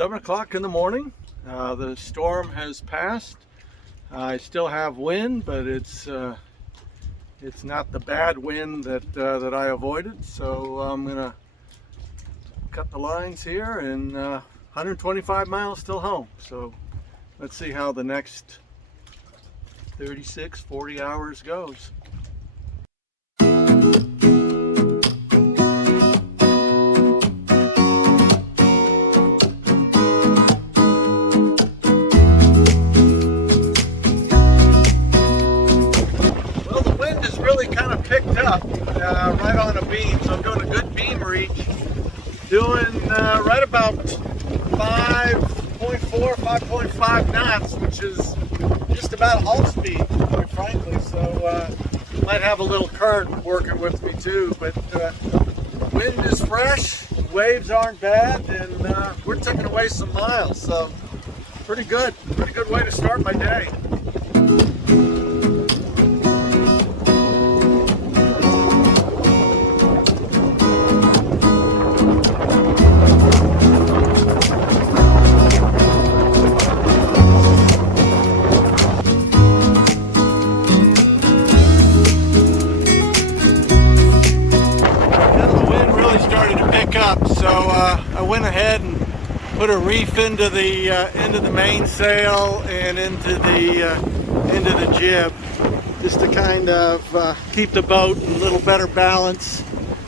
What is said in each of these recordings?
7 o'clock in the morning. The storm has passed. I still have wind, but it's not the bad wind that I avoided. So I'm gonna cut the lines here, and 125 miles till home. So let's see how the next 36-40 hours goes. Kind of picked up right on a beam, so I'm doing a good beam reach, doing right about 5.4, 5.5 knots, which is just about halt speed, quite frankly. So might have a little current working with me too, but wind is fresh, waves aren't bad, and we're taking away some miles, so pretty good way to start my day. So I went ahead and put a reef into the mainsail and into the jib, just to kind of keep the boat in a little better balance,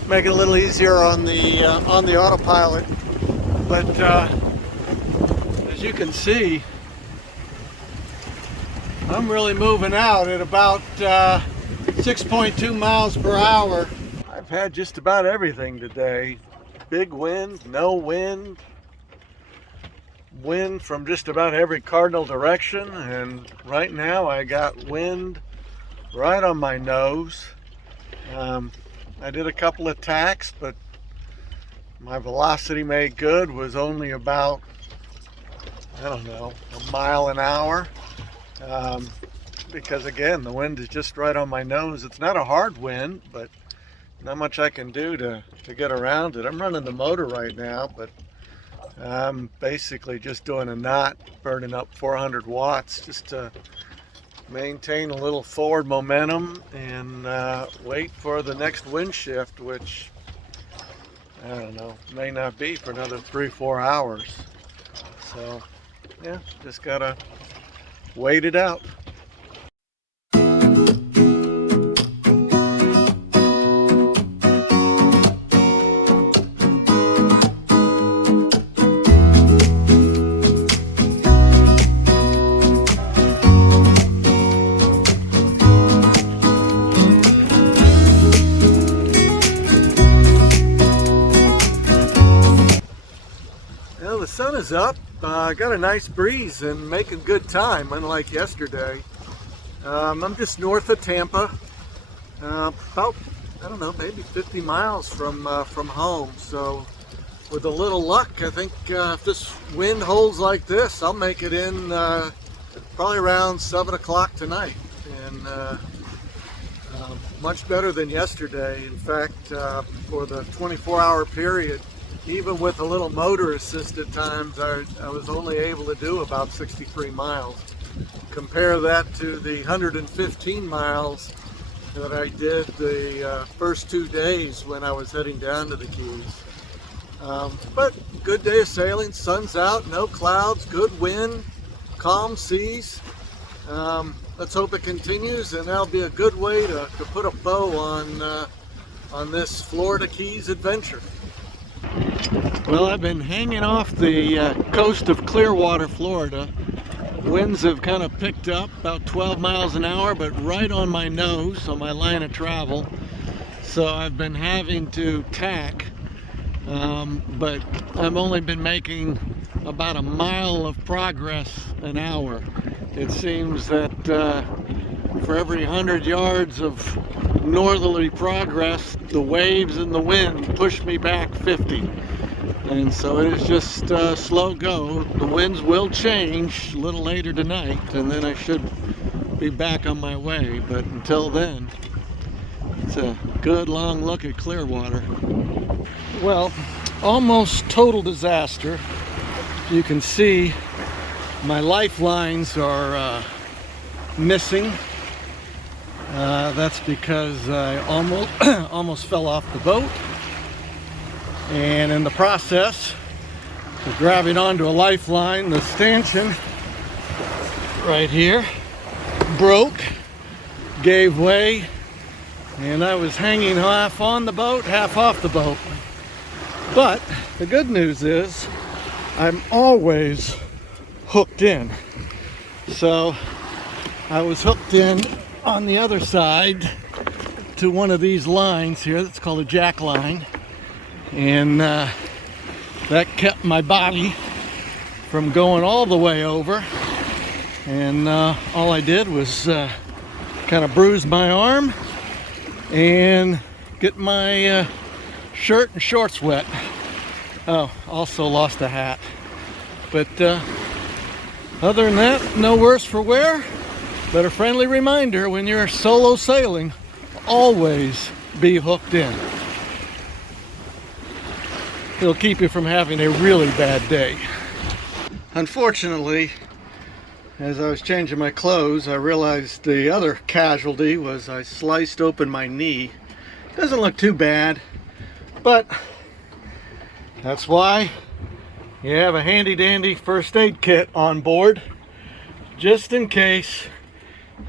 make it a little easier on the autopilot. But as you can see, I'm really moving out at about 6.2 miles per hour. I've had just about everything today. Big wind, no wind, wind from just about every cardinal direction, and right now I got wind right on my nose. I did a couple of tacks, but my velocity made good was only about, I don't know, a mile an hour, because again, the wind is just right on my nose. It's not a hard wind, but not much I can do to get around it. I'm running the motor right now, but I'm basically just doing a knot, burning up 400 watts just to maintain a little forward momentum and wait for the next wind shift, which, I don't know, may not be for another 3-4 hours. So yeah, just gotta wait it out. The sun is up. Got a nice breeze and making good time, unlike yesterday. I'm just north of Tampa, about, I don't know, maybe 50 miles from home. So with a little luck, I think if this wind holds like this, I'll make it in probably around 7 o'clock tonight, and much better than yesterday. In fact, for the 24-hour period, even with a little motor assist at times, I was only able to do about 63 miles. Compare that to the 115 miles that I did the first 2 days when I was heading down to the Keys. But good day of sailing, sun's out, no clouds, good wind, calm seas. Let's hope it continues, and that'll be a good way to put a bow on this Florida Keys adventure. Well, I've been hanging off the coast of Clearwater, Florida. Winds have kind of picked up about 12 miles an hour, but right on my nose, on my line of travel. So I've been having to tack, but I've only been making about a mile of progress an hour. It seems that for every 100 yards of northerly progress, the waves and the wind push me back 50. And so it is just slow go. The winds will change a little later tonight, and then I should be back on my way. But until then, it's a good long look at Clearwater. Well, almost total disaster. you can see my lifelines are missing. That's because I almost fell off the boat, and in the process of grabbing onto a lifeline, the stanchion right here broke, gave way, and I was hanging half on the boat, half off the boat. But the good news is I'm always hooked in. So I was hooked in on the other side to one of these lines here that's called a jack line, and that kept my body from going all the way over. And all I did was kind of bruise my arm and get my shirt and shorts wet. Oh, also lost a hat. But other than that, no worse for wear. But a friendly reminder, when you're solo sailing, always be hooked in. It'll keep you from having a really bad day. Unfortunately, as I was changing my clothes, I realized the other casualty was I sliced open my knee. Doesn't look too bad, but that's why you have a handy dandy first aid kit on board, just in case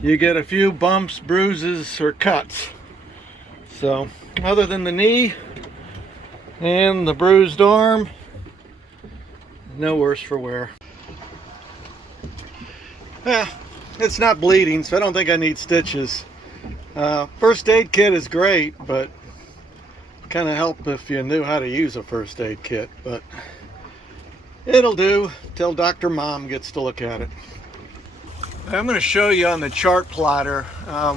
you get a few bumps, bruises, or cuts. So other than the knee and the bruised arm, no worse for wear. It's not bleeding, so I don't think I need stitches. First aid kit is great, but kind of help if you knew how to use a first aid kit. But it'll do till Dr. Mom gets to look at it. I'm going to show you on the chart plotter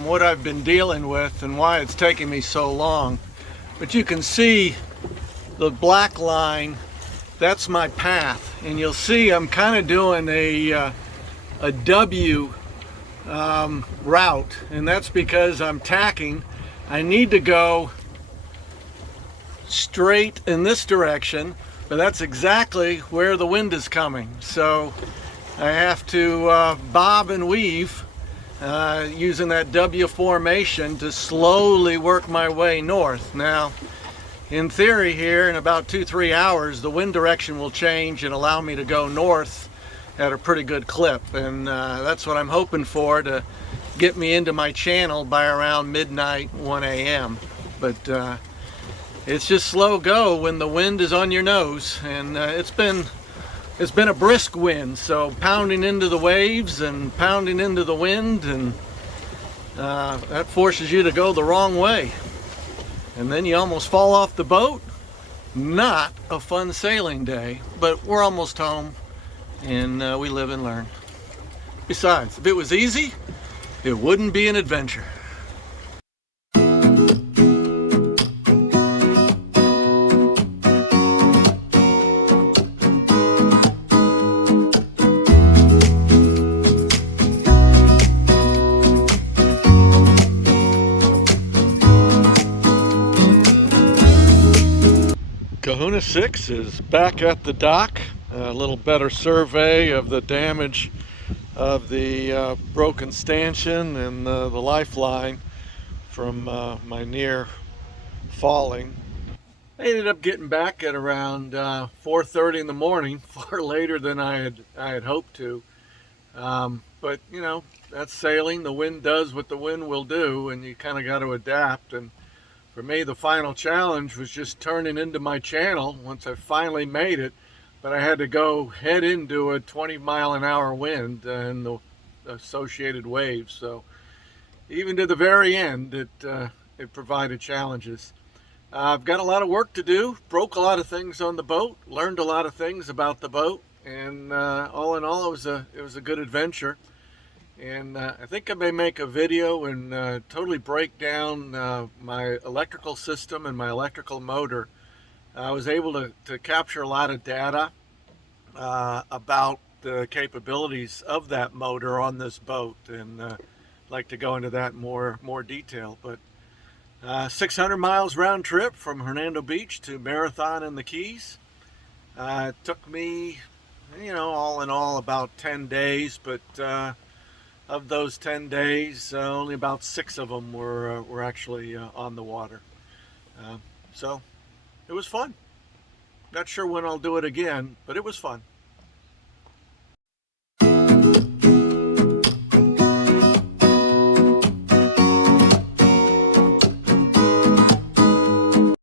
what I've been dealing with and why it's taking me so long. But you can see the black line, that's my path, and you'll see I'm kind of doing a W route, and that's because I'm tacking. I need to go straight in this direction, but that's exactly where the wind is coming. So I have to bob and weave using that W formation to slowly work my way north. Now, in theory here, in about 2-3 hours, the wind direction will change and allow me to go north at a pretty good clip, and that's what I'm hoping for, to get me into my channel by around midnight, 1 a.m. But it's just slow go when the wind is on your nose, and it's been a brisk wind, so pounding into the waves and pounding into the wind, and that forces you to go the wrong way, and then you almost fall off the boat. Not a fun sailing day, but we're almost home, and we live and learn. Besides, if it was easy, it wouldn't be an adventure. Kahuna 6 is back at the dock. A little better survey of the damage of the broken stanchion and the lifeline from my near falling. I ended up getting back at around 4:30 in the morning, far later than I had hoped to. But you know, that's sailing. The wind does what the wind will do, and you kind of got to adapt. And for me, the final challenge was just turning into my channel once I finally made it, but I had to go head into a 20-mile-an-hour wind and the associated waves. So even to the very end, it provided challenges. I've got a lot of work to do, broke a lot of things on the boat, learned a lot of things about the boat, and all in all, it was a good adventure. And I think I may make a video and totally break down my electrical system and my electrical motor. I was able to capture a lot of data about the capabilities of that motor on this boat, and I'd like to go into that in more detail. But 600 miles round trip from Hernando Beach to Marathon in the Keys. It took me you know, all in all about 10 days, but of those 10 days, only about 6 of them were actually on the water. Uh, so it was fun. Not sure when I'll do it again, but it was fun.